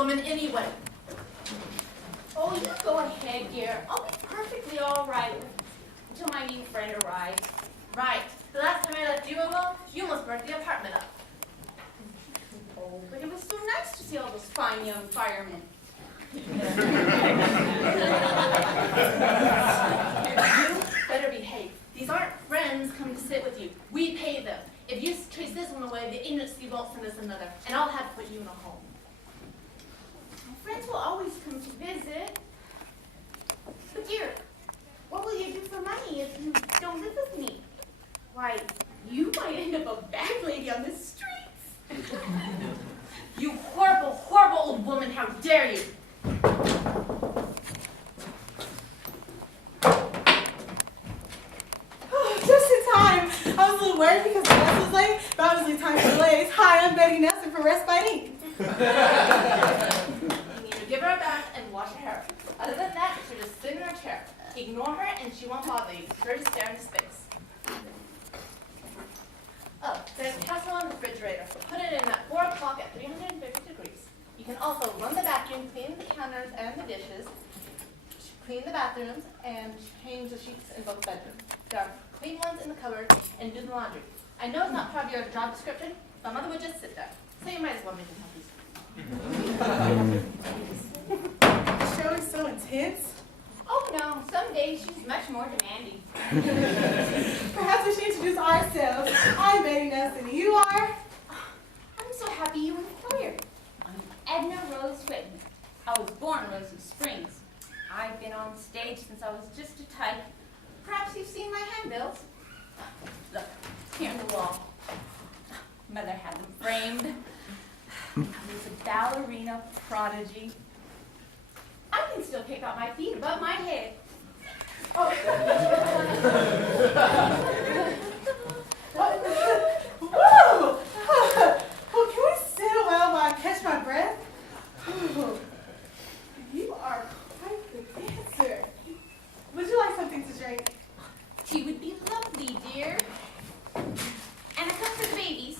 woman anyway. Oh, you go ahead, dear. I'll be perfectly all right until my new friend arrives. Right. The last time I left you alone, you almost burnt the apartment up. Oh, but it was so nice to see all those fine young firemen. You better behave. These aren't friends coming to sit with you. We pay them. If you chase this one away, the agency won't send us another, and I'll have to put you in a home. My friends will always come to visit. But dear, what will you do for money if you don't live with me? Why, you might end up a bad lady on the streets. You horrible, horrible old woman, how dare you! Just in time. I was a little worried because the bus was late, but obviously time for delays. Hi, I'm Betty Nelson from Respite Inc. You need to give her a bath and wash her hair. Other than that, she'll just sit in her chair. Ignore her and she won't bother you. Sure to stare into space. Oh, there's a casserole in the refrigerator. Put it in at 4 o'clock at 350 degrees. You can also run the vacuum, clean the counters and the dishes, clean the bathrooms, and change the sheets in both bedrooms. There are clean ones in the cupboard, and do the laundry. I know it's not part of your job description, but Mother would just sit there. So you might as well make it happy. The show is so intense. Oh no, some days she's much more demanding. Perhaps we should introduce ourselves. I'm Betty Nelson. You are? I'm so happy you inquired. I'm Edna Rose Whitten. I was born in Rosy Springs. I've been on stage since I was just a tyke. Perhaps you've seen my handbills. Look, here on the wall. Mother had them framed. I was a ballerina prodigy. I can still kick out my feet above my head. Oh. Whoa! Oh, can we sit a while while I catch my breath? Oh, you are quite the dancer. Would you like something to drink? Tea would be lovely, dear. And a cup for the babies.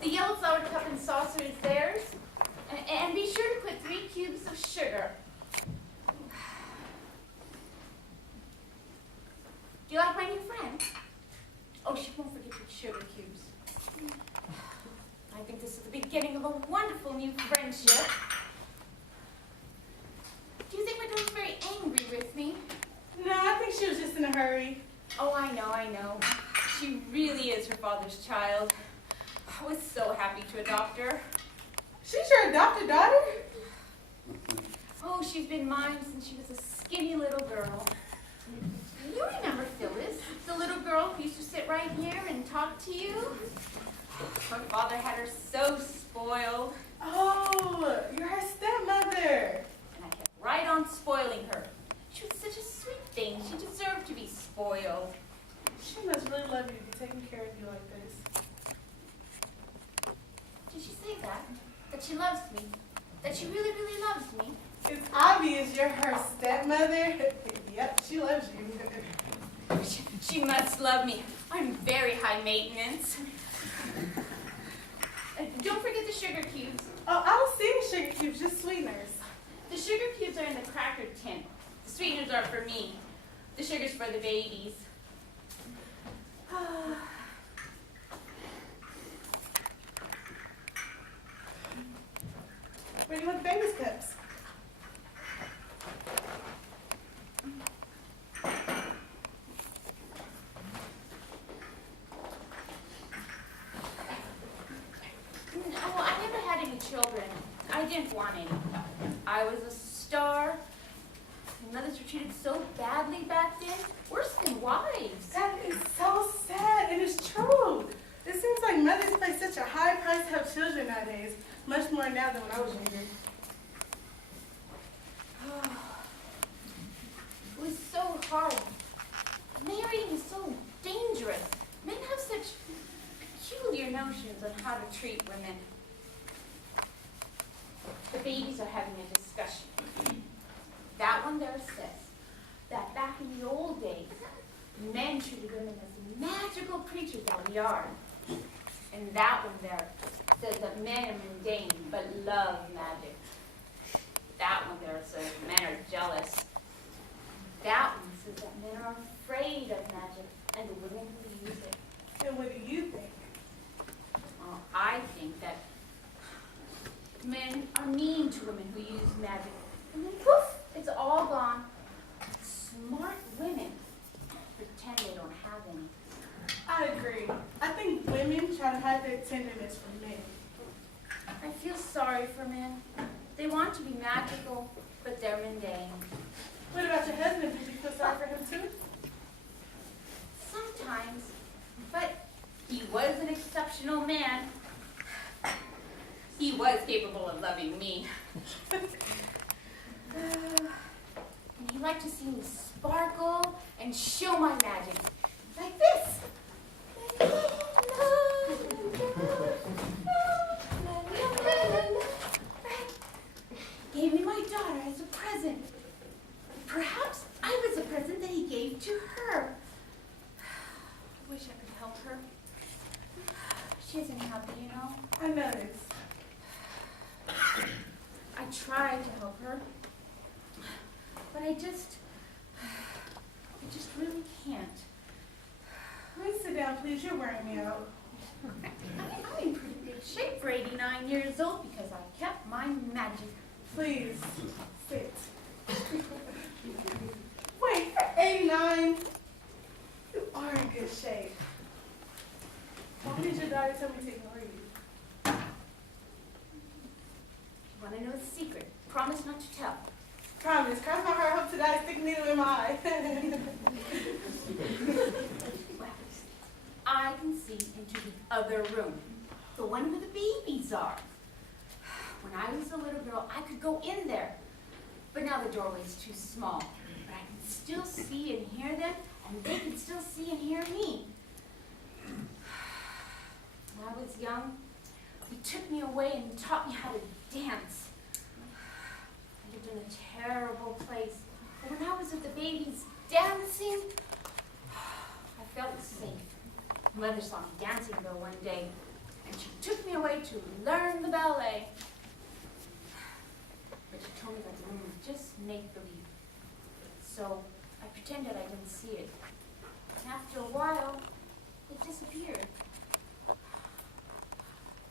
The yellow flowered cup and saucer is theirs. And be sure to put 3 cubes of sugar. Do you like my new friend? Oh, she won't forget the sugar cubes. I think this is the beginning of a wonderful new friendship. Do you think my daughter's very angry with me? No, I think she was just in a hurry. Oh, I know. She really is her father's child. I was so happy to adopt her. She's your adopted daughter? Oh, she's been mine since she was a skinny little girl. You remember Phyllis, the little girl who used to sit right here and talk to you? Her father had her so spoiled. Oh, you're her stepmother. And I kept right on spoiling her. She was such a sweet thing. She deserved to be spoiled. She must really love you to be taking care of you like this. Did she say that? That she loves me? That she really, really loves me? It's obvious you're her stepmother. Yep, she loves you. She must love me. I'm very high maintenance. Don't forget the sugar cubes. Oh, I don't see any sugar cubes, just sweeteners. The sugar cubes are in the cracker tin. The sweeteners are for me. The sugar's for the babies. Where do you want the baby's cups? No, I never had any children. I didn't want any. I was a star. Mothers were treated so badly back then. Worse than wives. That is so sad, and it's true. It seems like mothers pay such a high price to have children nowadays, much more now than when I was younger. It was so hard. Marrying is so dangerous. Men have such peculiar notions on how to treat women. The babies are having a discussion. That one there says that back in the old days, men treated women as magical creatures out in the yard. And that one there says that men are mundane but love magic. That one there says men are jealous. That one says that men are afraid of magic and the women who use it. And what do you think? Well, I think that men are mean to women who use magic. And then poof, it's all gone. Smart women pretend they don't have any. I agree. I think women try to hide their tenderness from men. I feel sorry for men. They want to be magical, but they're mundane. What about your husband? Did you feel sorry for him too? Sometimes, but he was an exceptional man. He was capable of loving me. And he liked to see me sparkle and show my magic. Like this. Gave me my daughter as a present. Perhaps I was the present that he gave to her. I wish I could help her. She isn't happy, you know. I noticed. I tried to help her, but I just really can't. Please sit down, please. You're wearing me out. I'm in pretty good shape for 89 years old because I kept my magic. Please, sit. Wait, you're 89? You are in good shape. Why did your daughter tell me to ignore you? Want to know the secret? Promise not to tell. Promise. Cross my heart, hope to die, stick a needle in my eye. Well, I can see into the other room, the one where the babies are. When I was a little girl, I could go in there, but now the doorway is too small. But I can still see and hear them, and they can still see and hear me. When I was young, he took me away and taught me how to dance. I lived in a terrible place, but when I was with the babies dancing, I felt safe. Mother saw me dancing though one day, and she took me away to learn the ballet. But she told me that the room was just make-believe. So I pretended I didn't see it. And after a while, it disappeared.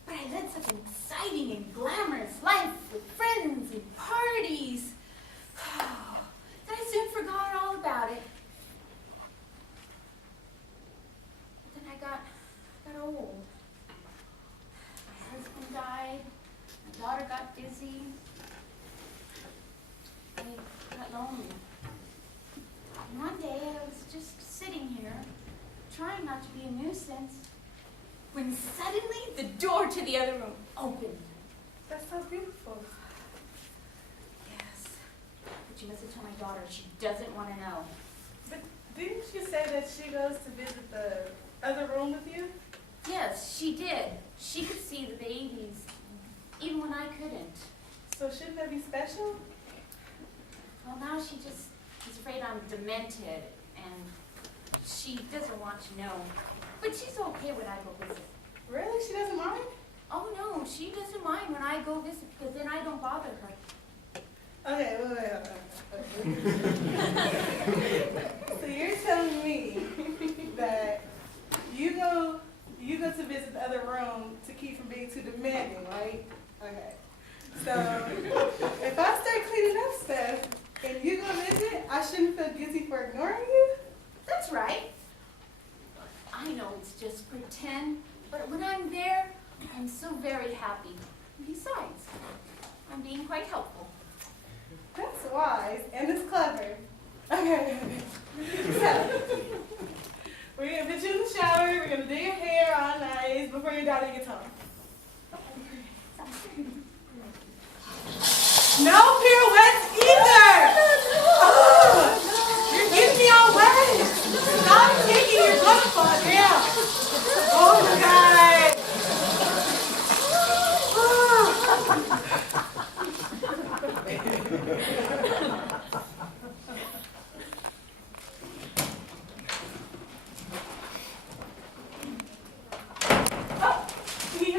But I led such an exciting and glamorous life with friends and parties that I soon forgot all about it. But then I got old. My husband died, my daughter got dizzy, I got lonely. And one day I was just sitting here, trying not to be a nuisance, when suddenly the door to the other room opened. That's so beautiful. Yes, but you mustn't tell my daughter. She doesn't want to know. But didn't you say that she goes to visit the other room with you? Yes, she did. She could see the babies, even when I couldn't. So shouldn't that be special? Well, now she just is afraid I'm demented, and she doesn't want to know. But she's okay when I go visit. Really? She doesn't mind? Oh no, she doesn't mind when I go visit because then I don't bother her. Okay, wait. So you're telling me that you go to visit the other room to keep from being too demanding, right? Okay. So if I start cleaning up stuff and you go visit, I shouldn't feel guilty for ignoring you? That's right. I know it's just pretend, but when I'm there, I'm so very happy. Besides, I'm being quite helpful. That's wise and it's clever. Okay. So we're gonna put you in the shower, we're gonna do your hair all nice before your daughter gets home. No pirouettes either! Oh, you're getting me all wet! Stop taking your clothes off now! Oh my God! Oh, you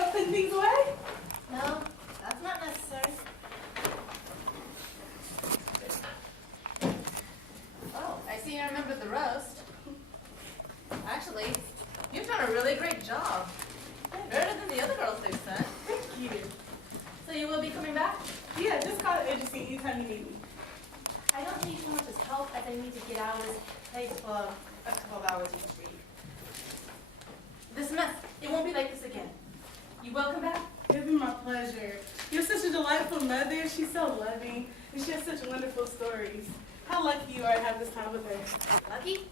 most. Actually, you've done a really great job. Better than the other girls they've sent. Thank you. So you will be coming back? Yeah, just call the agency anytime you need me. I don't need so much as help as I need to get out of this place for a couple of hours each week. This mess, it won't be like this again. You will come back? It'll be my pleasure. You're such a delightful mother. She's so loving, and she has such wonderful stories. How lucky you are to have this time with her. Lucky?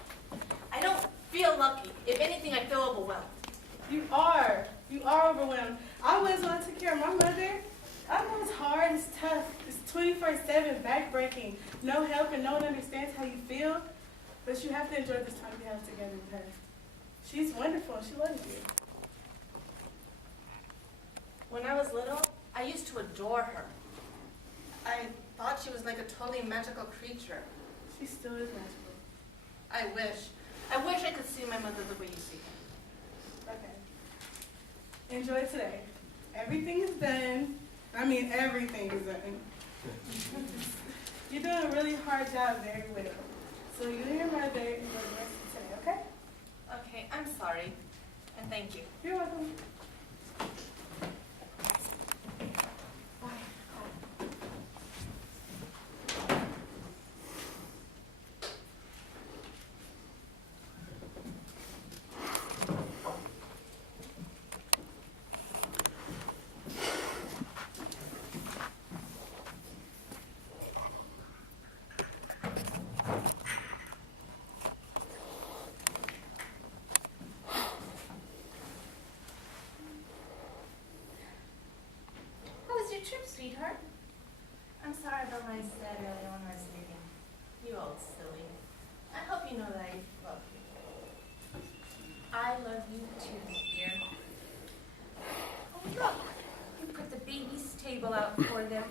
I don't feel lucky. If anything, I feel overwhelmed. You are. You are overwhelmed. I always want to take care of my mother. I know it's hard, it's tough, it's 24/7, backbreaking. No help and no one understands how you feel. But you have to enjoy this time you have together with her. She's wonderful and she loves you. When I was little, I used to adore her. I thought she was like a totally magical creature. She still is magical. I wish I could see my mother the way you see her. Okay. Enjoy today. Everything is done. I mean, everything is done. You're doing a really hard job very well. So you and your mother enjoy the rest of today, okay? Okay, I'm sorry. And thank you. You're welcome. How was your trip, sweetheart? I'm sorry about what I said earlier when I was leaving. You old silly. I hope you know that I love you. I love you too, dear. Oh, look, you put the baby's table out for them.